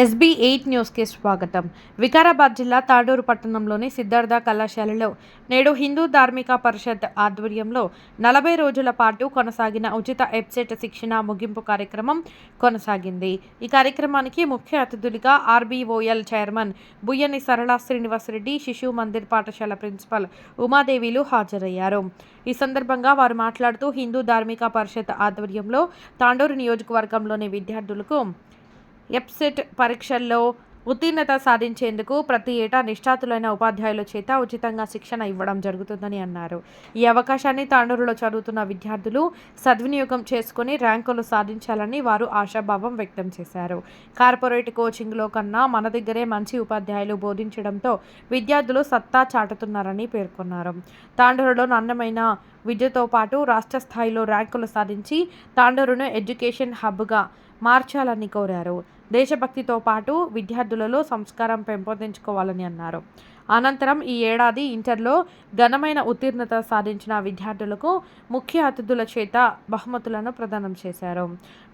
SB8 న్యూస్కి స్వాగతం. వికారాబాద్ జిల్లా తాండూరు పట్టణంలోని సిద్ధార్థ కళాశాలలో నేడు హిందూ ధార్మిక పరిషత్ ఆధ్వర్యంలో 40 రోజుల పాటు కొనసాగిన ఉచిత వెబ్సైట్ శిక్షణ ముగింపు కార్యక్రమం కొనసాగింది. ఈ కార్యక్రమానికి ముఖ్య అతిథులుగా RBOL చైర్మన్ బుయ్యని సరళ శ్రీనివాసరెడ్డి, శిశు మందిర్ పాఠశాల ప్రిన్సిపల్ ఉమాదేవిలు హాజరయ్యారు. ఈ సందర్భంగా వారు మాట్లాడుతూ హిందూ ధార్మిక పరిషత్ ఆధ్వర్యంలో తాండూరు నియోజకవర్గంలోని విద్యార్థులకు వెబ్సెట్ పరీక్షల్లో ఉత్తీర్ణత సాధించేందుకు ప్రతి ఏటా నిష్ఠాతులైన ఉపాధ్యాయుల చేత ఉచితంగా శిక్షణ ఇవ్వడం జరుగుతుందని అన్నారు. ఈ అవకాశాన్ని తాండూరులో చదువుతున్న విద్యార్థులు సద్వినియోగం చేసుకుని ర్యాంకులు సాధించాలని వారు ఆశాభావం వ్యక్తం చేశారు. కార్పొరేట్ కోచింగ్లో కన్నా మన దగ్గరే మంచి ఉపాధ్యాయులు బోధించడంతో విద్యార్థులు సత్తా చాటుతున్నారని పేర్కొన్నారు. తాండూరులో నాణ్యమైన విద్యతో పాటు రాష్ట్ర స్థాయిలో ర్యాంకులు సాధించి తాండూరును ఎడ్యుకేషన్ హబ్గా మార్చాలని కోరారు. దేశభక్తితో పాటు విద్యార్థులలో సంస్కారం పెంపొందించుకోవాలని అన్నారు. అనంతరం ఈ ఏడాది ఇంటర్లో ఘనమైన ఉత్తీర్ణత సాధించిన విద్యార్థులకు ముఖ్య అతిథుల చేత బహుమతులను ప్రదానం చేశారు.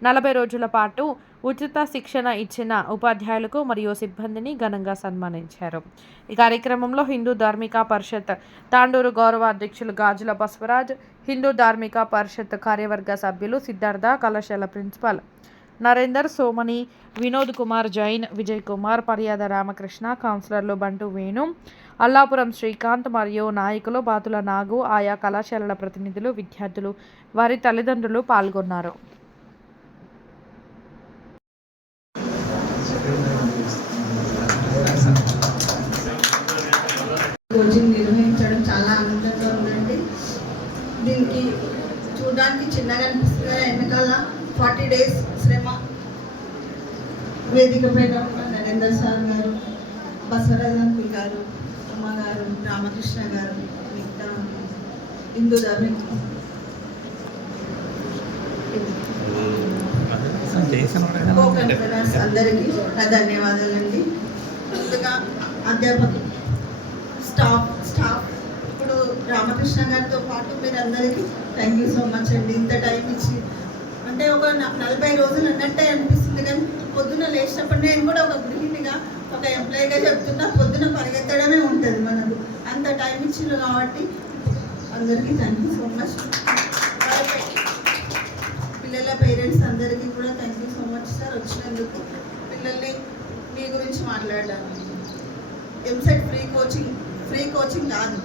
40 రోజుల పాటు ఉచిత శిక్షణ ఇచ్చిన ఉపాధ్యాయులకు మరియు సిబ్బందిని ఘనంగా సన్మానించారు. ఈ కార్యక్రమంలో హిందూ ధార్మిక పరిషత్ తాండూరు గౌరవ అధ్యక్షులు గాజుల బసవరాజ్, హిందూ ధార్మిక పరిషత్ కార్యవర్గ సభ్యులు సిద్ధార్థ కళాశాల ప్రిన్సిపల్ నరేందర్, సోమని, వినోద్ కుమార్, జైన్, విజయ్ కుమార్, పర్యాద రామకృష్ణ, కౌన్సిలర్లు బంటు వేణు, అల్లాపురం శ్రీకాంత్ మరియు నాయకులు బాతుల నాగు, ఆయా కళాశాలల ప్రతినిధులు, విద్యార్థులు, వారి తల్లిదండ్రులు పాల్గొన్నారు. కోచింగ్ నిర్వహించడం చాలా ఆనందంగా ఉందండి. దీనికి చూడడానికి చిన్నగా అనిపిస్తుంది, వెనకాల 40 days శ్రమ. వేదిక పైన నరేందర్ సార్ గారు, బసవరాజ్ అంకుల్ గారు, ఉమా గారు, రామకృష్ణ గారు, మిగతా హిందూ ధార్మిక అందరికీ నా ధన్యవాదాలండి. ముందుగా అధ్యాపకులు, స్టాఫ్ ఇప్పుడు రామకృష్ణ గారితో పాటు మీరు అందరికీ థ్యాంక్ యూ సో మచ్ అండి. ఇంత టైం ఇచ్చి అంటే ఒక 40 రోజులు అన్నట్టే అనిపిస్తుంది, కానీ పొద్దున లేచినప్పుడు నేను కూడా ఒక గృహిణిగా, ఒక ఎంప్లాయీగా చెప్తున్నా, పొద్దున పరిగెత్తడమే ఉంటుంది మనకు. అంత టైం ఇచ్చిండ్రు కాబట్టి అందరికీ థ్యాంక్ యూ సో మచ్. పిల్లల పేరెంట్స్ అందరికీ కూడా thank you so much sir వచ్చినందుకు. పిల్లల్ని మీ గురించి మాట్లాడాను. ఎంసెట్ ఫ్రీ కోచింగ్ కాదు,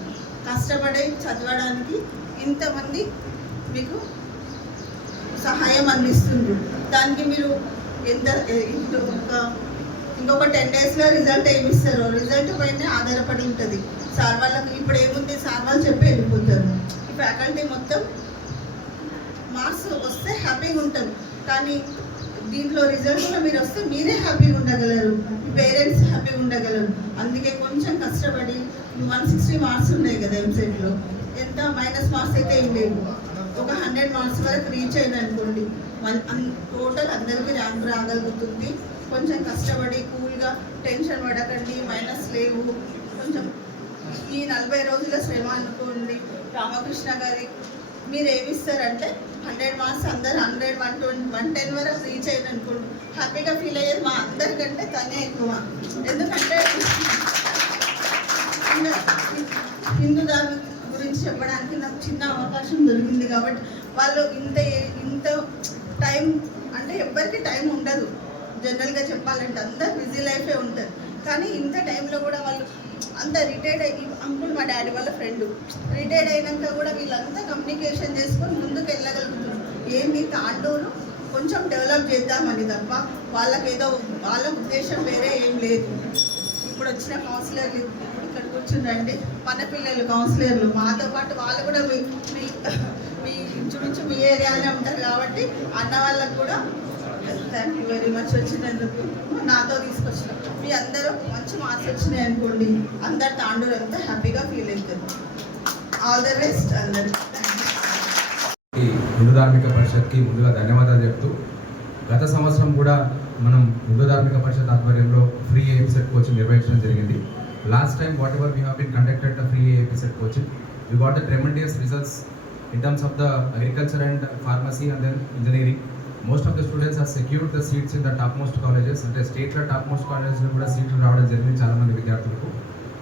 కష్టపడి చదవడానికి ఇంతమంది మీకు సహాయం అందిస్తుంది. దానికి మీరు ఇంకొక 10 daysలో రిజల్ట్ ఏమి ఇస్తారో రిజల్ట్ పైన ఆధారపడి ఉంటుంది. సార్ వాళ్ళకి ఇప్పుడు ఏముంది, సార్ వాళ్ళు చెప్పి వెళ్ళిపోతారు. ఈ ఫ్యాకల్టీ మొత్తం మార్క్స్ వస్తే హ్యాపీగా ఉంటాం, కానీ దీంట్లో రిజల్ట్లో మీరు వస్తే మీరే హ్యాపీగా ఉండగలరు, మీ పేరెంట్స్ హ్యాపీగా ఉండగలరు. అందుకే కొంచెం కష్టపడి 160 మార్క్స్ ఉన్నాయి కదా ఎంసెట్లో, ఎంత మైనస్ మార్క్స్ అయితే ఏం లేవు. ఒక 100 మార్క్స్ వరకు రీచ్ అయింది అనుకోండి, టోటల్ అందరికీ ర్యాంక్ రాగలుగుతుంది. కొంచెం కష్టపడి కూల్గా టెన్షన్ పడకండి, మైనస్ లేవు. కొంచెం ఈ 40 రోజుల శ్రమ అనుకోండి. రామకృష్ణ గారి మీరు ఏమిస్తారంటే 100 మార్క్స్ అందరు 100, 120, 110 వరకు రీచ్ అయింది అనుకోండి, హ్యాపీగా ఫీల్ అయ్యేది మా అందరికంటే తనే ఎక్కువ. ఎందుకంటే హిందూ ధార్మిక గురించి చెప్పడానికి నాకు చిన్న అవకాశం దొరికింది కాబట్టి వాళ్ళు ఇంత టైం అంటే ఎవ్వరికి టైం ఉండదు. జనరల్గా చెప్పాలంటే అందరు బిజీ లైఫే ఉంటుంది, కానీ ఇంత టైంలో కూడా వాళ్ళు అంత రిటైర్డ్ అయ్యి, అంకుల్ మా డాడీ వాళ్ళ ఫ్రెండ్ రిటైర్డ్ అయినాక కూడా వీళ్ళంతా కమ్యూనికేషన్ చేసుకొని ముందుకు వెళ్ళగలుగుతున్నారు. ఏంటి తాండూరు కొంచెం డెవలప్ చేద్దామని తప్ప వాళ్ళకేదో వాళ్ళ ఉద్దేశం వేరే ఏం లేదు. ఇప్పుడు వచ్చిన కౌన్సిలర్లు ఇక్కడ కూర్చుందండి, మన పిల్లలు కౌన్సిలర్లు మాతో పాటు వాళ్ళు కూడా మీ ఇంచుమించు మీ ఏరియాలోనే ఉంటారు కాబట్టి అన్న వాళ్ళకు కూడా థ్యాంక్ యూ వెరీ మచ్ వచ్చినందుకు. నాతో తీసుకొచ్చిన మీ అందరూ మంచి మార్క్స్ వచ్చినాయి అనుకోండి, అందరు తాండూరు అంతా హ్యాపీగా ఫీల్ అవుతుంది. ఆల్ ద బెస్ట్ అందరు. హిందూ ధార్మిక పరిషత్కి ముందుగా ధన్యవాదాలు చెప్తూ, గత సంవత్సరం కూడా మనం హిందూ ధార్మిక పరిషత్ ఆధ్వర్యంలో ఫ్రీ ఎంసెట్ కోచింగ్ నిర్వహించడం జరిగింది. Last time, whatever we have been conducted the free AAP coaching, we got the tremendous results in terms of the agriculture and pharmacy and then engineering. Most of the students are secured the seats in the top most colleges. అంటే స్టేట్లో top most కాలేజెస్లో కూడా సీట్లు రావడం జరిగింది చాలామంది విద్యార్థులకు.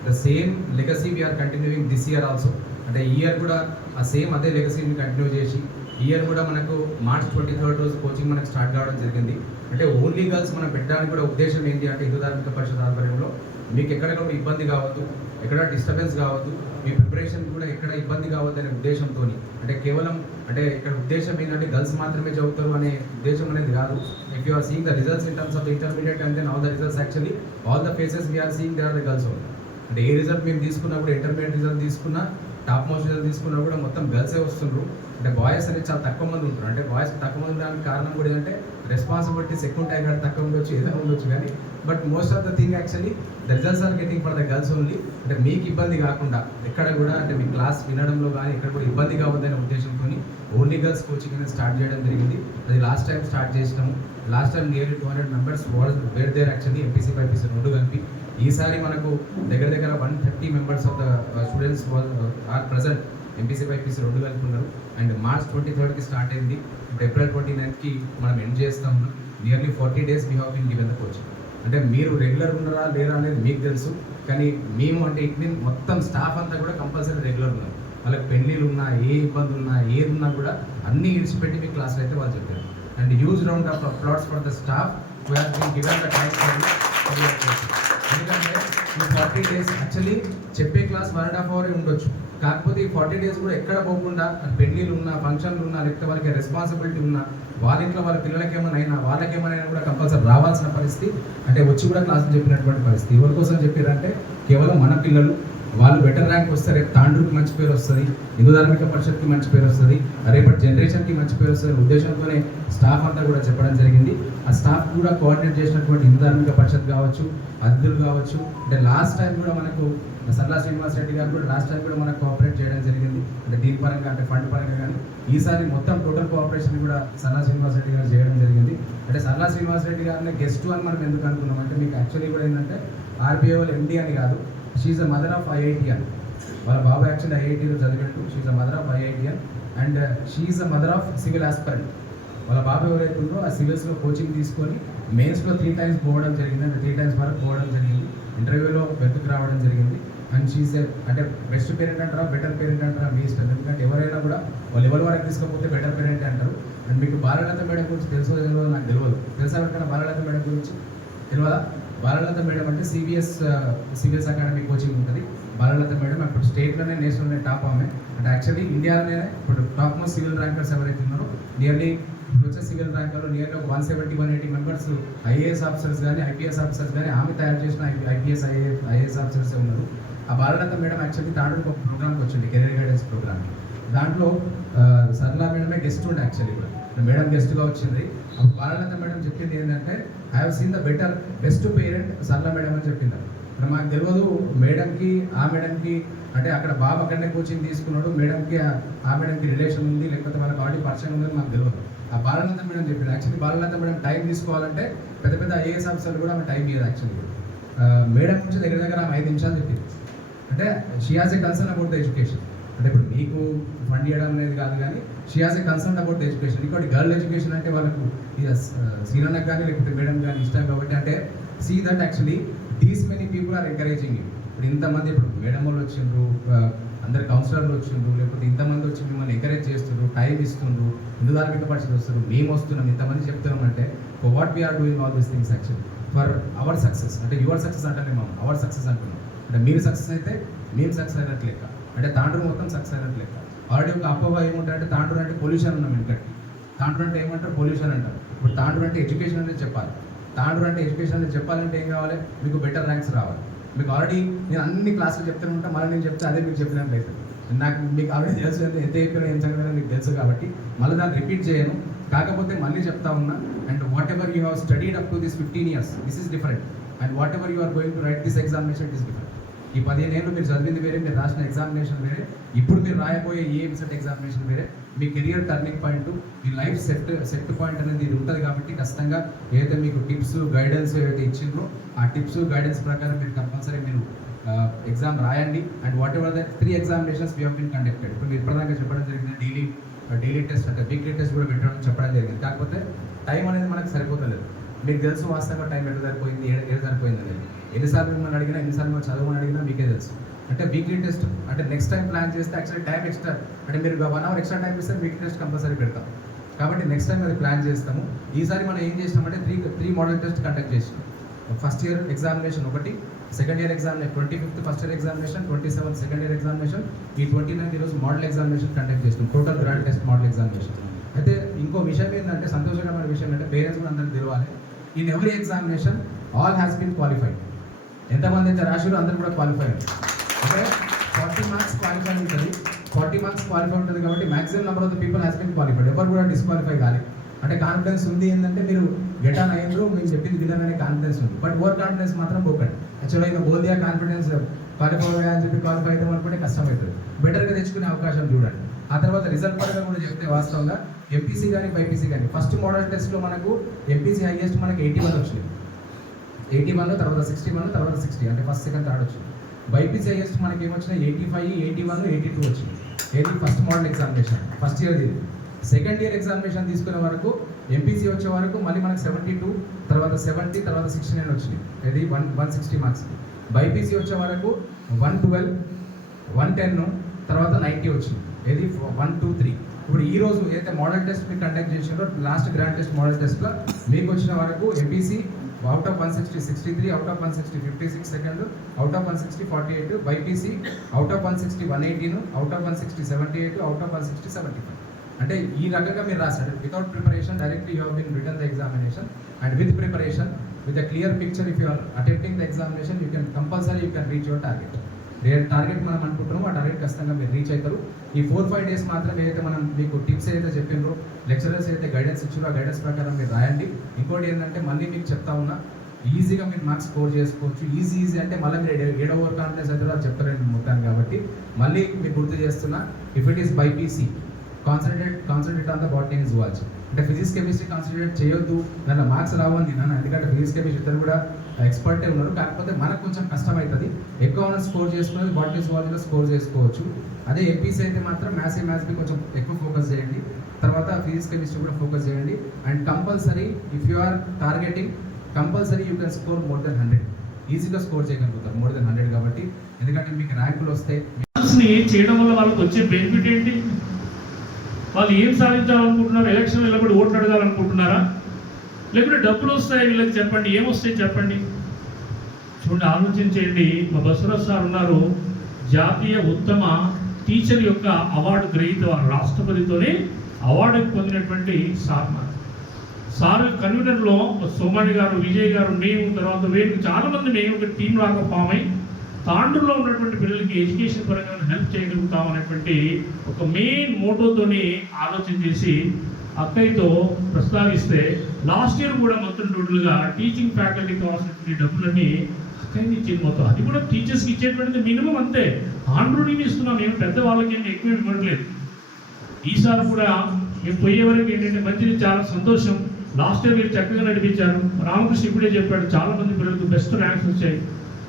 The same legacy we are continuing this year also. అంటే ఈ ఇయర్ కూడా ఆ సేమ్ అదే లెగసీని కంటిన్యూ చేసి ఈ ఇయర్ కూడా మనకు March 23 రోజు కోచింగ్ మనకు స్టార్ట్ కావడం జరిగింది. అంటే ఓన్లీ గర్ల్స్ మనం పెట్టడానికి కూడా ఉద్దేశం ఏంటి అంటే హిందూ ధార్మిక పరిషత్ ఆధ్వర్యంలో మీకు ఎక్కడ కూడా ఇబ్బంది కావద్దు, ఎక్కడ డిస్టర్బెన్స్ కావద్దు, మీ ప్రిపరేషన్ కూడా ఎక్కడ ఇబ్బంది కావద్దు అనే ఉద్దేశంతో, అంటే కేవలం అంటే ఇక్కడ ఉద్దేశం ఏంటంటే గర్ల్స్ మాత్రమే చదువుతారు అనే ఉద్దేశం అనేది కాదు. If you are seeing the results in terms of the intermediate and then all the results actually all the phases we are seeing they are the girls only. అంటే ఏ రిజల్ట్ మేము తీసుకున్నా కూడా ఇంటర్మీడియట్ రిజల్ట్ తీసుకున్నా టాప్ మోస్ట్ రిజల్ట్ తీసుకున్నా కూడా మొత్తం గర్ల్సే వస్తున్నారు. అంటే బాయ్స్ అనేది చాలా తక్కువ మంది ఉంటారు. అంటే బాయ్స్ తక్కువ మంది ఉండడానికి కారణం కూడా ఏంటంటే రెస్పాన్సిబిలిటీస్ ఎక్కువ ఉంటాయి కాబట్టి తక్కువ ఉండొచ్చు, ఏదైనా ఉండొచ్చు. కానీ but most of the thing actually the results are getting for the girls only. అంటే మీకు ఇబ్బంది కాకుండా ఎక్కడ కూడా అంటే మీ క్లాస్ వినడంలో కానీ ఎక్కడ కూడా ఇబ్బంది కావద్దనే ఉద్దేశంతో ఓన్లీ గర్ల్స్ కోచింగ్ అనేది స్టార్ట్ చేయడం జరిగింది. అది లాస్ట్ టైం స్టార్ట్ చేసినాము. Last time nearly 200 members were there actually MPC BiPC రెండు కలిపి. ఈసారి మనకు దగ్గర దగ్గర 130 members of the students are present MPC BiPC రెండు కలిపి ఉన్నారు. అండ్ March 23కి స్టార్ట్ అయింది. April 29కి మనం ఎండ్ చేస్తా ఉన్నాం. Nearly 40 days we have been given the coaching. అంటే మీరు రెగ్యులర్ ఉన్నారా లేరా అనేది మీకు తెలుసు, కానీ మేము అంటే ఇట్ మీన్ మొత్తం స్టాఫ్ అంతా కూడా కంపల్సరీ రెగ్యులర్ ఉన్నారు. వాళ్ళకి పెళ్ళిళ్ళు ఉన్నా, ఏ ఇబ్బంది ఉన్నా, ఏది ఉన్నా కూడా అన్నీ ఇడిచిపెట్టి మీ క్లాస్లో అయితే వాళ్ళు చెప్పారు. And huge round of applauds for the staff who has been given the time for. ఎందుకంటే ఈ 40 days యాక్చువల్లీ చెప్పే క్లాస్ 1.5 hour ఉండొచ్చు, కాకపోతే ఈ 40 days కూడా ఎక్కడ పోకుండా పెళ్ళిళ్ళు ఉన్నా, ఫంక్షన్లు ఉన్నా, లేకపోతే వాళ్ళకి రెస్పాన్సిబిలిటీ ఉన్నా, వాళ్ళ ఇంట్లో వాళ్ళ పిల్లలకి ఏమైనా వాళ్ళకేమైనా కూడా కంపల్సరీ రావాల్సిన పరిస్థితి, అంటే వచ్చి కూడా క్లాసులు చెప్పినటువంటి పరిస్థితి. ఎవరి కోసం చెప్పారంటే కేవలం మన పిల్లలు వాళ్ళు బెటర్ ర్యాంక్ వస్తే రేపు తాండూరుకి మంచి పేరు వస్తుంది, హిందూ ధార్మిక పరిషత్కి మంచి పేరు వస్తుంది, రేపటి జనరేషన్కి మంచి పేరు వస్తుంది ఉద్దేశంతోనే స్టాఫ్ అంతా కూడా చెప్పడం జరిగింది. ఆ స్టాఫ్ కూడా కోఆర్డినేట్ చేసినటువంటి హిందూ ధార్మిక పరిషత్ కావచ్చు, అతిథులు కావచ్చు. అంటే లాస్ట్ టైం కూడా మనకు సల్లా శ్రీనివాస్ రెడ్డి గారు కూడా లాస్ట్ టైం కూడా మనకు కోఆపరేట్ చేయడం జరిగింది. అంటే దీని పరంగా అంటే ఫండ్ పరంగా కానీ ఈసారి మొత్తం టోటల్ కోఆపరేషన్ కూడా సల్లా శ్రీనివాస్ రెడ్డి గారు చేయడం జరిగింది. అంటే సల్లా శ్రీనివాస్ రెడ్డి గారిని గెస్ట్ అని మనం ఎందుకు అనుకున్నాం అంటే మీకు యాక్చువల్లీ కూడా ఏంటంటే ఆర్బీఐ ఎండి అని కాదు, she a mother of IITian. వాళ్ళ బాబు యాక్చువల్లీ IITలో చదివినట్టు, she a mother of IITian and she a mother of civil aspirant. వాళ్ళ బాబు ఎవరైతే ఉందో ఆ సివిల్స్లో కోచింగ్ తీసుకొని మెయిన్స్లో 3 times పోవడం జరిగింది. అంటే 3 times వరకు పోవడం జరిగింది. ఇంటర్వ్యూలో వెతుకు రావడం జరిగింది. అండ్ షీఈ్ అంటే బెస్ట్ పేరెంట్ అంటారా, బెటర్ పేరెంట్ అంటారా మీ ఇష్టం. ఎందుకంటే ఎవరైనా కూడా వాళ్ళు ఎవరి వరకు తీసుకోకపోతే బెటర్ పేరెంట్ అంటారు. అండ్ మీకు బాలలత మేడం గురించి తెలుసో తెలియదో నాకు తెలియదు. తెలుసా ఎవరికైనా బాలలత మేడం గురించి తెలియదా? బాలలత మేడం అంటే సివిఎస్ అకాడమీ కోచింగ్ ఉంటుంది. బాలలత మేడం ఇప్పుడు స్టేట్లోనే నేషనల్లోనే టాప్ ఆమె. అంటే యాక్చువల్లీ ఇండియాలోనే ఇప్పుడు టాప్ మోస్ట్ సివిల్ ర్యాంకర్స్ ఎవరైతే ఉన్నారో నియర్లీ ఇప్పుడు వచ్చే సివిల్ ర్యాంకర్లో నియర్లీ ఒక 170-180 మెంబర్స్ IAS ఆఫీసర్స్ కానీ IPS ఆఫీసర్స్ కానీ ఆమె తయారు చేసిన IPS IAS ఆఫీసర్స్ ఉన్నారు. ఆ బాలలత మేడం యాక్చువల్లీ తాండూరుకి ఒక ప్రోగ్రామ్కి వచ్చింది, కెరీర్ గైడెన్స్ ప్రోగ్రామ్. దాంట్లో సరళా మేడమే గెస్ట్ ఉండే యాక్చువల్లీ కూడా మేడం గెస్ట్గా వచ్చింది. అప్పుడు బాలలత మేడం చెప్పింది ఏంటంటే I have seen the best parent Sarala madam అని చెప్పింది. అంటే మాకు తెలియదు మేడంకి ఆ మేడంకి అంటే అక్కడ బాబు అక్కడనే కోచింగ్ తీసుకున్నాడు, మేడంకి ఆ మేడంకి రిలేషన్ ఉంది లేకపోతే వాళ్ళకి ఆల్రెడీ పరిచయం ఉందని మాకు తెలియదు. ఆ బాలలత మేడం చెప్పింది. యాక్చువల్లీ బాలలత మేడం టైం తీసుకోవాలంటే పెద్ద పెద్ద IAS ఆఫీసర్లు కూడా ఆమె టైం ఇయ్యదు. యాక్చువల్లీ మేడం నుంచి దగ్గర దగ్గర ఆమె 5 నిమిషాలు చెప్పింది. అంటే she has A concern about the education. అంటే ఇప్పుడు మీకు ఫండ్ చేయడం అనేది కాదు, కానీ she has A concern about the education. ఇంకోటి గర్ల్ ఎడ్యుకేషన్ అంటే వాళ్ళకు సీనన్నకు కానీ లేకపోతే మేడం కానీ ఇష్టం కాబట్టి అంటే see that actually these many people are encouraging you. ఇప్పుడు ఇంతమంది ఇప్పుడు మేడం వాళ్ళు వచ్చిండ్రు, అందరు కౌన్సిలర్లు వచ్చిండ్రు, లేకపోతే ఇంతమంది వచ్చి మిమ్మల్ని ఎంకరేజ్ చేస్తుండ్రు, టైం ఇస్తుండ్రు, హిందూ ధార్మిక పరిషత్ వస్తారు, మేము వస్తున్నాం, ఇంతమంది చెప్తున్నాం అంటే for what we are doing all these things actually for our success. అంటే యువర్ సక్సెస్ అంటే మేము అవర్ సక్సెస్ అంటున్నాం. అంటే మీరు సక్సెస్ అయితే మేము సక్సెస్ అయినట్టు లెక్క, అంటే తాండూరు మొత్తం సక్సెస్ అయినట్టు లెక్క. ఆల్రెడీ ఒక అపోహ ఏముంటారంటే తాండూరు అంటే పొల్యూషన్ ఉన్నాం వెనకటి. తాండూరు అంటే ఏమంటారు పొల్యూషన్ అంటారు. ఇప్పుడు తాండూరు అంటే ఎడ్యుకేషన్ అనేది చెప్పాలి. తాండూరు అంటే ఎడ్యుకేషన్ అనేది చెప్పాలంటే ఏం కావాలి, మీకు బెటర్ ర్యాంక్స్ రావాలి. మీకు ఆల్రెడీ నేను అన్ని క్లాసులు చెప్తూనే ఉంటాను, మళ్ళీ నేను చెప్తే అదే మీకు చెప్పినట్లయితే నాకు మీకు ఆల్రెడీ తెలుసు, ఎంత చెప్పినా ఏం చదివినా మీకు తెలుసు కాబట్టి మళ్ళీ దాన్ని రిపీట్ చేయను. కాకపోతే మళ్ళీ చెప్తా ఉన్నా. And whatever you have studied up to this 15 years this is different. And whatever you are going to write this examination it is different. ఈ 15 ఏళ్ళు మీరు చదివింది వేరే, మీరు రాసిన ఎగ్జామినేషన్ వేరే, ఇప్పుడు మీరు రాయబోయే EAMCET ఎగ్జామినేషన్ వేరే. మీ కెరియర్ టర్నింగ్ పాయింట్, మీ లైఫ్ సెట్ పాయింట్ అనేది ఇది ఉంటుంది. కాబట్టి ఖచ్చితంగా ఏదైతే మీకు టిప్స్ గైడెన్స్ ఏదైతే ఇచ్చిండ్రో ఆ టిప్స్ గైడెన్స్ ప్రకారం మీరు కంపల్సరీ మీరు ఎగ్జామ్ రాయండి. And whatever the 3 examinations we have been conducted. ఇప్పుడు మీరు ప్రధానంగా చెప్పడం జరిగింది డైలీ టెస్ట్ అంటే వీక్లీ టెస్ట్ కూడా పెట్టడం చెప్పడం జరిగింది. కాకపోతే టైం అనేది మనకు సరిపోతలేదు. మీకు తెలుసు వాస్తవంగా టైం ఎట్లా సరిపోయింది, ఏడు సరిపోయింది అనేది. ఎన్నిసార్లు మిమ్మల్ని అడిగినా, ఎన్నిసార్లు మిమ్మల్ని చదవమని అడిగినా మీకే తెలుసు. అంటే వీక్లీ టెస్ట్ అంటే నెక్స్ట్ టైం ప్లాన్ చేస్తే యాక్చువల్లీ టైం ఎక్స్ట్రా అంటే మీరు 1 అవర్ ఎక్స్ట్రా టైం ఇస్తే వీక్లీ టెస్ట్ కంపల్సరీ పెడతాం. కాబట్టి నెక్స్ట్ టైం అది ప్లాన్ చేస్తాము. ఈసారి మనం ఏం చేసినామంటే త్రీ మోడల్ టెస్ట్ కండక్ట్ చేసినాం. ఫస్ట్ ఇయర్ ఎగ్జామినేషన్ ఒకటి, second year examination 25th first year examination, 27th second year examination, ఈ 29th ఈరోజు మోడల్ ఎగ్జామినేషన్ కండక్ట్ చేసినాం. Total grand test model examination. అయితే ఇంకో విషయం ఏంటంటే సంతోషకరమైన విషయం అంటే పేరెంట్స్ కూడా అందరికీ తెలియాలి. In every examination all has been qualified. ఎంతమంది అయితే రాశారో అందరూ కూడా క్వాలిఫై. అంటే 40 మార్క్స్ క్వాలిఫై ఉంటుంది. 40 మార్క్స్ క్వాలిఫై ఉంటుంది కాబట్టి maximum number of the people has been qualified. ఎవరు కూడా డిస్క్వాలిఫై కాలేదు. అంటే కాన్ఫిడెన్స్ ఉంది ఏంటంటే మీరు గెట్ ఆన్ అయ్యారు, మీరు చెప్పింది విధానమైన కాన్ఫిడెన్స్ ఉంది. బట్ ఓవర్ కాన్ఫిడెన్స్ మాత్రం పోకండి. యాక్చువల్గా ఇంకా బోల్దియా కాన్ఫిడెన్స్ క్వాలిఫై అని చెప్పి క్వాలిఫై అవుతాం అనుకుంటే కష్టమవుతుంది. బెటర్గా తెచ్చుకునే అవకాశం చూడండి. ఆ తర్వాత రిజల్ట్ పరంగా కూడా చెప్తే వాస్తవంగా ఎంపీసీ కానీ బైపీసీ కానీ ఫస్ట్ మోడల్ టెస్ట్లో మనకు ఎంపీసీ హైయెస్ట్ మనకి 81 వచ్చింది. 81, తర్వాత 61, తర్వాత 60 అంటే ఫస్ట్ సెకండ్ థర్డ్ వచ్చింది. బైపీసీ హైయెస్ట్ మనకి ఏమొచ్చినాయి 85, 81, 82 వచ్చింది. ఏది ఫస్ట్ మోడల్ ఎగ్జామినేషన్ ఫస్ట్ ఇయర్ది. సెకండ్ ఇయర్ ఎగ్జామినేషన్ తీసుకునే వరకు ఎంపీసీ వచ్చే వరకు మళ్ళీ మనకు 72, తర్వాత 70, తర్వాత 69 వచ్చింది. ఇది 160 మార్క్స్. బైపీసీ వచ్చే వరకు 112, 110, తర్వాత 90 వచ్చింది. ఇది 1, 2, 3. ఇప్పుడు ఈ రోజు ఏదైతే మోడల్ టెస్ట్ మీరు కండక్ట్ చేసారో లాస్ట్ గ్రాండ్ టెస్ట్ మోడల్ టెస్ట్లో మీకు వచ్చిన వరకు MPC out of 160 63, out of 160 56 second, out of 160 48, BiPC out of 160 118, out of 160 78, out of 160 75. అంటే ఈ రకంగా మీరు రాశారు. Without preparation directly you have been written the examination and with preparation with a clear picture if you are attempting the examination you can compulsory you can reach your target. Target మనం అనుకుంటున్నామో ఆ target ఖచ్చితంగా మీరు reach అవుతారు. ఈ 4-5 days మాత్రం ఏదైతే మనం మీకు టిప్స్ ఏదైతే చెప్పినారో, లెక్చరర్స్ అయితే గైడెన్స్ ఇచ్చారో ఆ గైడెన్స్ ప్రకారం మీరు రాయండి. ఇంకోటి ఏంటంటే మళ్ళీ మీకు చెప్తా ఉన్నా, ఈజీగా మీరు మార్క్స్ స్కోర్ చేసుకోవచ్చు. ఈజీ అంటే మళ్ళీ మీరు ఏడో ఓవర్ కాన్ఫిడెన్స్ అయితే కూడా చెప్తారండి మొత్తాన్ని. కాబట్టి మళ్ళీ మీకు గుర్తు చేస్తున్నా, if it is BiPC concentrate on the botany and zoology. అంటే ఫిజిక్స్ కెమిస్ట్రీ కాన్సన్ట్రేట్ చేయొద్దు, దాంట్లో మార్క్స్ రావని నేను ఎందుకంటే ఫిజిక్స్ కెమిస్ట్రీ ఇద్దరు కూడా ఎక్స్పర్టే ఉన్నారు. కాకపోతే మనకు కొంచెం కష్టమవుతుంది. ఎక్కువ మనం స్కోర్ చేసుకునేది బాటనీ జువాలజీలో స్కోర్ చేసుకోవచ్చు. అదే ఎంపీసీ అయితే మాత్రం మ్యాథ్స్కి కొంచెం ఎక్కువ ఫోకస్ చేయండి. తర్వాత ఫిజిక్స్ కెమిస్ట్రీ కూడా ఫోకస్ చేయండి. And compulsory if you are targeting compulsory you can score more than 100. ఈజీగా స్కోర్ చేయగలుగుతారు మోర్ దెన్ 100 కాబట్టి. ఎందుకంటే మీకు ర్యాంకులు వస్తాయి. చేయడం వల్ల వాళ్ళకి వచ్చే బెనిఫిట్ ఏంటి? వాళ్ళు ఏం సాధించాలనుకుంటున్నారు? ఎలక్షన్ నిలబడి ఓట్లు అడగాలనుకుంటున్నారా? లేకుంటే డబ్బులు వస్తాయి వీళ్ళకి? చెప్పండి, ఏమొస్తాయి చెప్పండి. చూడండి, ఆలోచించేయండి. మా బసవరాజ్ సార్ ఉన్నారు, జాతీయ ఉత్తమ టీచర్ యొక్క అవార్డు గ్రహీత, రాష్ట్రపతితోనే అవార్డు పొందినటువంటి సార్ కన్వీనర్లో సోమాని గారు, విజయ్ గారు, మేము, తర్వాత వేరు చాలామంది మేము ఒక టీం లాగా ఫామ్ అయ్యి తాండ్రులో ఉన్నటువంటి పిల్లలకి ఎడ్యుకేషన్ పరంగా హెల్ప్ చేయగలుగుతాం అనేటువంటి ఒక మెయిన్ మోటోతోని ఆలోచన చేసి అక్కయ్యతో ప్రస్తావిస్తే లాస్ట్ ఇయర్ కూడా మొత్తం టోటల్గా టీచింగ్ ఫ్యాకల్టీ కావాల్సినటువంటి డబ్బులన్నీ అక్కయ్యని ఇచ్చింది మొత్తం. అది కూడా టీచర్స్కి ఇచ్చేటువంటిది మినిమం అంతే. ఆండ్రోని ఇస్తున్నాం, మేము పెద్దవాళ్ళకి ఏమి ఎక్కువ ఇవ్వట్లేదు. ఈసారి కూడా మేము పోయే వరకు ఏంటంటే మంచిది, చాలా సంతోషం. లాస్ట్ ఇయర్ మీరు చక్కగా నడిపించారు. రామకృష్ణ ఇప్పుడే చెప్పాడు, చాలా మంది పిల్లలకు బెస్ట్ ర్యాంక్స్ వచ్చాయి.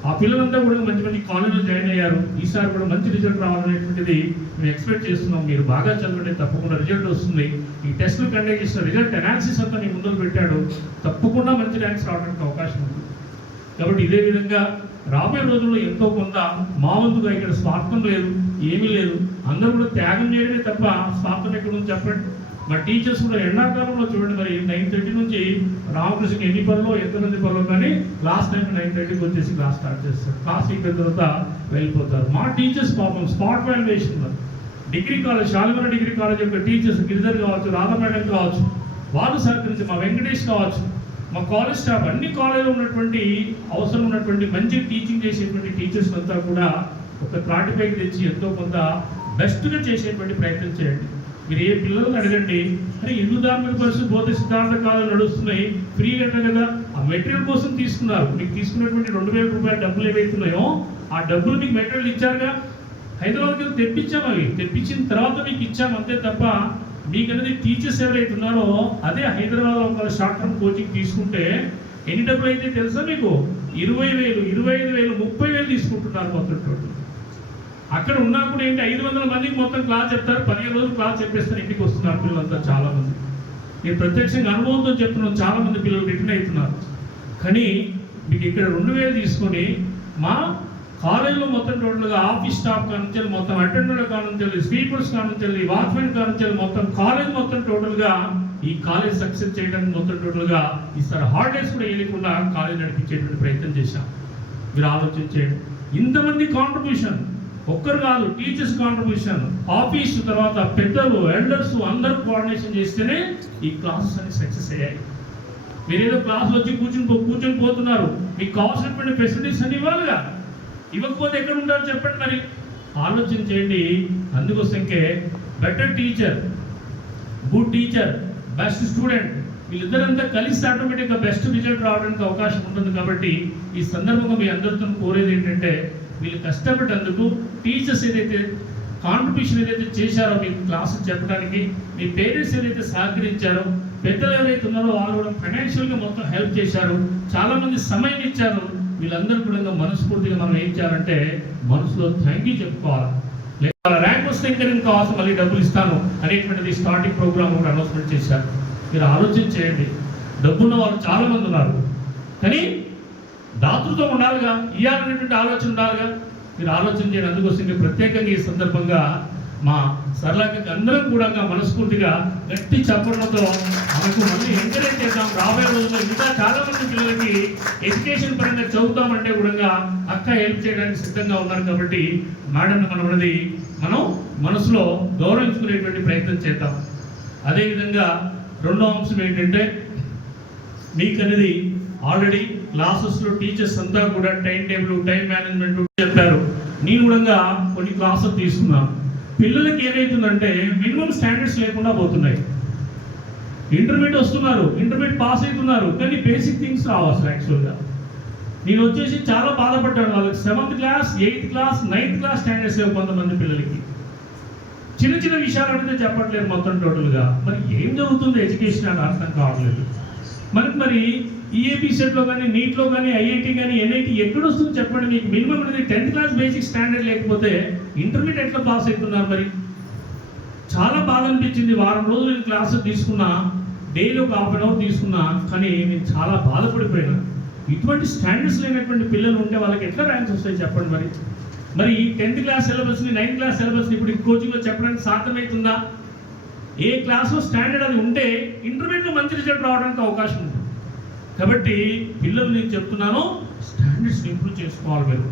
ఆ పిల్లలంతా కూడా మంచి మంచి కాలేజీలో జాయిన్ అయ్యారు. ఈసారి కూడా మంచి రిజల్ట్ రావాలనేటువంటిది మేము ఎక్స్పెక్ట్ చేస్తున్నాం. మీరు బాగా చదవండి, తప్పకుండా రిజల్ట్ వస్తుంది. ఈ టెస్టులు కండక్ట్ చేసిన రిజల్ట్ అనాలిసిస్ అంతా మీ ముందుకు పెట్టాడు, తప్పకుండా మంచి ర్యాంక్స్ రావడానికి అవకాశం ఉంది. కాబట్టి ఇదే విధంగా రాబోయే రోజుల్లో ఎంతో కొంత మా వంతుగా ఇక్కడ స్వార్థం లేదు, ఏమీ లేదు. అందరూ కూడా త్యాగం చేయడమే తప్ప స్వార్థం ఎక్కడ ఉంది చెప్పండి. మా టీచర్స్ కూడా ఎండాకాలంలో చూడండి, మరి 9:30 నుంచి రామకృష్ణకి ఎన్ని పనులు ఎంతమంది పనులు కానీ లాస్ట్ టైం 9:30కి వచ్చేసి క్లాస్ స్టార్ట్ చేస్తారు. క్లాస్ అయిపోయిన తర్వాత వెళ్ళిపోతారు. మా టీచర్స్ పాపం spot valuation degree college, Shalimar degree college యొక్క టీచర్స్ గిరిధర్ కావచ్చు, రాధా మేడం కావచ్చు, వాళ్ళు సహకరించి మా వెంకటేష్ కావచ్చు, మా కాలేజ్ స్టాఫ్, అన్ని కాలేజీలో ఉన్నటువంటి అవసరం ఉన్నటువంటి మంచి టీచింగ్ చేసేటువంటి టీచర్స్ అంతా కూడా ఒక త్రాటిపైకి తెచ్చి ఎంతో కొంత బెస్ట్గా చేసేటువంటి ప్రయత్నం చేయండి. మీరు ఏ పిల్లలను అడగండి, అరే హిందూ ధార్మిక పరిస్థితి బోధ సిద్ధాంత కాలం నడుస్తున్నాయి, ఫ్రీగా అంటే కదా ఆ మెటీరియల్ కోసం తీసుకున్నారు. మీకు తీసుకున్నటువంటి 2,000 రూపాయల డబ్బులు ఏవైతున్నాయో ఆ డబ్బులు మీకు మెటీరియల్ ఇచ్చారుగా. హైదరాబాద్కి తెప్పించాము, అవి తెప్పించిన తర్వాత మీకు ఇచ్చాము అంతే తప్ప మీకు అనేది టీచర్స్ ఎవరైతే ఉన్నారో అదే హైదరాబాద్లో ఒక షార్ట్ టర్మ్ కోచింగ్ తీసుకుంటే ఎన్ని డబ్బులు అయితే తెలుసా మీకు? 20,000, 25,000, 30,000 తీసుకుంటున్నారు మొత్తం టోటల్. అక్కడ ఉన్నా కూడా ఏంటి 500 మందికి మొత్తం క్లాస్ చెప్తారు, 15 రోజులు క్లాస్ చెప్పేస్తారు, ఇంటికి వస్తున్నారు పిల్లలంతా చాలా మంది. నేను ప్రత్యక్షంగా అనుభవంతో చెప్తున్నాను, చాలామంది పిల్లలు రిటర్న్ అవుతున్నారు. కానీ మీకు ఇక్కడ 2000 తీసుకొని మా కాలేజీలో మొత్తం టోటల్గా ఆఫీస్ స్టాఫ్ కానుంచి మొత్తం అటెండర్ల కానుంచి స్పీకర్స్ కానుంచి వాచ్మెన్ కానుంచి మొత్తం కాలేజ్ మొత్తం టోటల్గా ఈ కాలేజ్ సక్సెస్ చేయడానికి మొత్తం టోటల్గా ఈసారి హాలిడేస్ కూడా వేయకుండా కాలేజ్ నడిపించేటువంటి ప్రయత్నం చేశాం. మీరు ఆలోచించేయండి, ఇంతమంది కాంట్రిబ్యూషన్ ఒక్కరు కాదు, టీచర్స్ కాంట్రిబ్యూషన్, ఆఫీస్, తర్వాత పెద్దలు, ఎల్డర్స్ అందరూ కోఆర్డినేషన్ చేస్తేనే ఈ క్లాసెస్ అన్ని సక్సెస్ అయ్యాయి. మీరేదో క్లాసులు వచ్చి కూర్చొని పోతున్నారు, మీకు కావాల్సినటువంటి ఫెసిలిటీస్ అన్ని ఇవ్వాలిగా. ఇవ్వకపోతే ఎక్కడ ఉంటారో చెప్పండి. మరి ఆలోచన చేయండి. అందుకోసంకే better teacher, good teacher, best student, వీళ్ళిద్దరంతా కలిసి ఆటోమేటిక్గా బెస్ట్ రిజల్ట్ రావడానికి అవకాశం ఉంటుంది. కాబట్టి ఈ సందర్భంగా మీ అందరితో కోరేది ఏంటంటే, వీళ్ళు కష్టపడేందుకు టీచర్స్ ఏదైతే కాంట్రిబ్యూషన్ ఏదైతే చేశారో మీకు క్లాసులు చెప్పడానికి, మీ పేరెంట్స్ ఏదైతే సహకరించారో, పెద్దలు ఎవరైతే ఉన్నారో వాళ్ళు కూడా ఫైనాన్షియల్గా మొత్తం హెల్ప్ చేశారు, చాలామంది సమయం ఇచ్చారు. వీళ్ళందరూ కూడా మనస్ఫూర్తిగా మనం ఏం చేయాలంటే మనసులో థ్యాంక్ యూ చెప్పుకోవాలి. లేదా ర్యాంక్ వస్తే ఇంకా నేను కావాల్సి మళ్ళీ డబ్బులు ఇస్తాను అనేటువంటిది స్టార్టింగ్ ప్రోగ్రామ్ కూడా అనౌన్స్మెంట్ చేశారు. మీరు ఆలోచన చేయండి, డబ్బున్న వాళ్ళు చాలామంది ఉన్నారు, కానీ దాతృత్వం ఉండాలిగా, ఇవ్వాలనేటువంటి ఆలోచన ఉండాలిగా. మీరు ఆలోచన చేయండి. అందుకోసం ప్రత్యేకంగా ఈ సందర్భంగా మా సరళకి అందరం కూడా మనస్ఫూర్తిగా గట్టి చప్పట్లతో మనకు మళ్ళీ ఎంకరేజ్ చేద్దాం. రాబోయే రోజుల్లో ఇంకా చాలా మంది పిల్లలకి ఎడ్యుకేషన్ పరంగా చదువుతామంటే కూడా అక్క హెల్ప్ చేయడానికి సిద్ధంగా ఉన్నారు. కాబట్టి మేడం మనం మనసులో గౌరవించుకునేటువంటి ప్రయత్నం చేద్దాం. అదేవిధంగా రెండో అంశం ఏంటంటే, మీకు అనేది ఆల్రెడీ క్లాసెస్లో టీచర్స్ అంతా కూడా టైం టేబుల్, టైం మేనేజ్మెంట్ చెప్పారు. నేను కూడా కొన్ని క్లాసెస్ తీసుకున్నాను. పిల్లలకి ఏమవుతుందంటే మినిమం స్టాండర్డ్స్ లేకుండా పోతున్నాయి. ఇంటర్మీడియట్ వస్తున్నారు, ఇంటర్మీడియట్ పాస్ అవుతున్నారు, కానీ బేసిక్ థింగ్స్ రావు అసలు. యాక్చువల్గా నేను వచ్చేసి చాలా బాధపడ్డాను. వాళ్ళకి 7th class, 8th class, 9th class standards లేవు కొంతమంది పిల్లలకి. చిన్న చిన్న విషయాలు అడిగితే చెప్పట్లేదు మొత్తం టోటల్గా. మరి ఏం జరుగుతుంది ఎడ్యుకేషన్ అని అర్థం కావట్లేదు. మరి ఈఏపీ సెట్లో కానీ, నీట్లో కానీ, ఐఐటీ కానీ, ఎన్ఐటీ ఎక్కడ వస్తుంది చెప్పండి. మీకు మినిమం అనేది 10th క్లాస్ బేసిక్ స్టాండర్డ్ లేకపోతే ఇంటర్మీడియట్ ఎట్లా పాస్ అవుతున్నారు? మరి చాలా బాధ అనిపించింది. వారం రోజులు నేను క్లాసు తీసుకున్నా, డైలీ ఒక ½ అవర్ తీసుకున్నా, కానీ నేను చాలా బాధపడిపోయినా. ఇటువంటి స్టాండర్డ్స్ లేనటువంటి పిల్లలు ఉంటే వాళ్ళకి ఎట్లా ర్యాంక్స్ వస్తాయి చెప్పండి. మరి 10th క్లాస్ సిలబస్ని, 9th క్లాస్ సిలబస్ని ఇప్పుడు కోచింగ్లో చెప్పడానికి సాధ్యమవుతుందా? ఏ క్లాస్లో స్టాండర్డ్ అది ఉంటే ఇంటర్మీడియట్లో మంచి రిజల్ట్ రావడానికి అవకాశం ఉంది. కాబట్టి పిల్లలు నేను చెప్తున్నాను, స్టాండర్డ్స్ ఇంప్రూవ్ చేసుకోవాలి. మీరు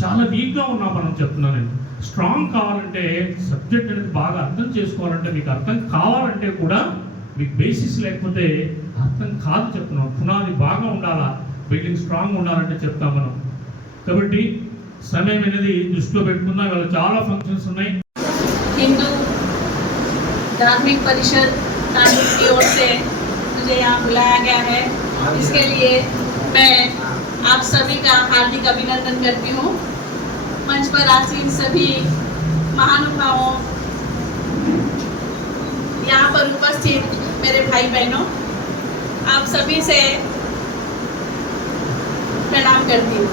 చాలా వీక్గా ఉన్నాం మనం చెప్తున్నాను. నేను స్ట్రాంగ్ కావాలంటే సబ్జెక్ట్ అనేది బాగా అర్థం చేసుకోవాలంటే, మీకు అర్థం కావాలంటే కూడా మీకు బేసిక్స్ లేకపోతే అర్థం కాదు చెప్తున్నాం. పునాది బాగా ఉండాలా, బిల్డింగ్ స్ట్రాంగ్ ఉండాలంటే చెప్తాం మనం. కాబట్టి సమయం అనేది దృష్టిలో పెట్టుకుందాం. ఇవాళ చాలా ఫంక్షన్స్ ఉన్నాయి. हिंदू धार्मिक परिषद तांडुप की ओर से मुझे यहाँ बुलाया गया है, इसके लिए मैं आप सभी का हार्दिक अभिनंदन करती हूँ। मंच पर आसीन सभी महानुभावों, यहाँ पर उपस्थित मेरे भाई बहनों, आप सभी से प्रणाम करती हूँ।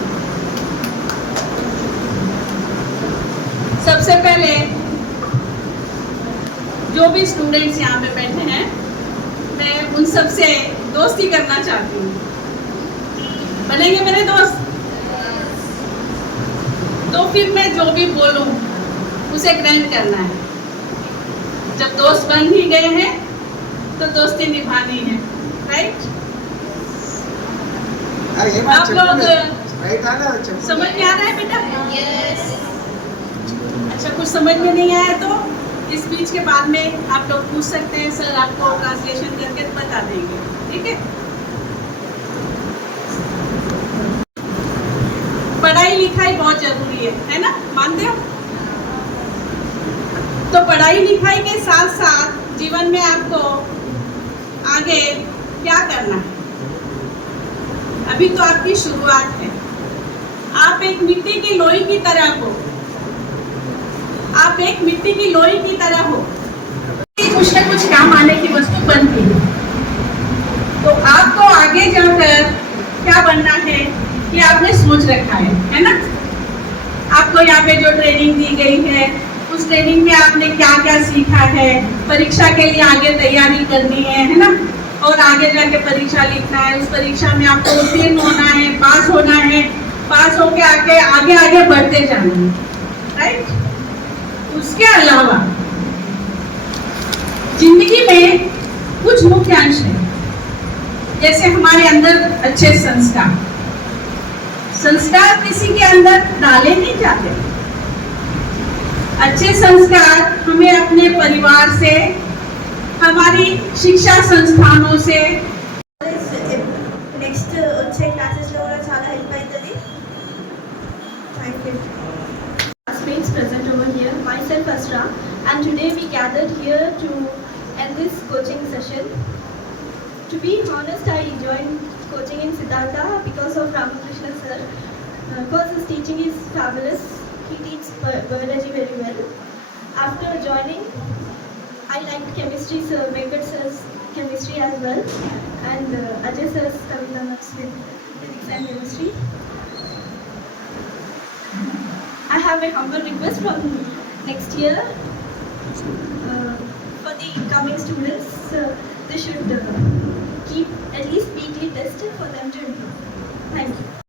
सबसे पहले जो भी स्टूडेंट्स यहाँ पे बैठे हैं, मैं उन सब से दोस्ती करना चाहती हूँ। बनेंगे मेरे दोस्त? तो फिर मैं जो भी बोलूँ उसे ग्रहण करना है। जब दोस्त बन ही गए हैं तो दोस्ती निभानी है, राइट? आप लोग समझ में आ रहा है बेटा? यस। अच्छा, कुछ समझ में नहीं आया तो इस बीच के बाद में आप लोग पूछ सकते हैं, सर आपको ट्रांसलेशन करके बता देंगे, ठीक है? पढ़ाई लिखाई बहुत जरूरी है ना? मानते हो? तो पढ़ाई लिखाई के साथ साथ जीवन में आपको आगे क्या करना है? अभी तो आपकी शुरुआत है। आप एक मिट्टी की लोई की तरह हो, आप एक मिट्टी की लोई की तरह हो, कुछ न कुछ काम आने की वस्तु बनती है। तो आपको आगे जाकर क्या बनना है ये आपने सोच रखा है ना? आपको यहाँ पे जो ट्रेनिंग दी गई है उस ट्रेनिंग में आपने क्या क्या सीखा है, परीक्षा के लिए आगे तैयारी करनी है ना, और आगे जाके परीक्षा लिखना है, उस परीक्षा में आपको उत्तीर्ण होना है, पास होना है, पास होके आगे आगे आगे बढ़ते जाना है, राइट। उसके अलावा जिंदगी में कुछ मुख्य अंश है, जैसे हमारे अंदर अच्छे संस्कार। संस्कार किसी के अंदर डाले नहीं जाते। अच्छे संस्कार हमें अपने परिवार से, हमारी शिक्षा संस्थानों से, నెక్స్ట్ వచ్చే క్లాసెస్లో కూడా చాలా హెల్ప్ అవుతుంది. Thank you. Classmates present over here, myself Asra, and today we gathered here to end this coaching session. To be honest, I joined coaching in Siddhartha because of Ramakrishna sir. Because his teaching is fabulous. He teaches biology very well. After joining, I liked chemistry, sir Venkat sir's chemistry as well, and Ajay sir's Kavita ma'am's physics and chemistry. I have a humble request from next year for the coming students. They should keep at least weekly test for them to improve. Thank you.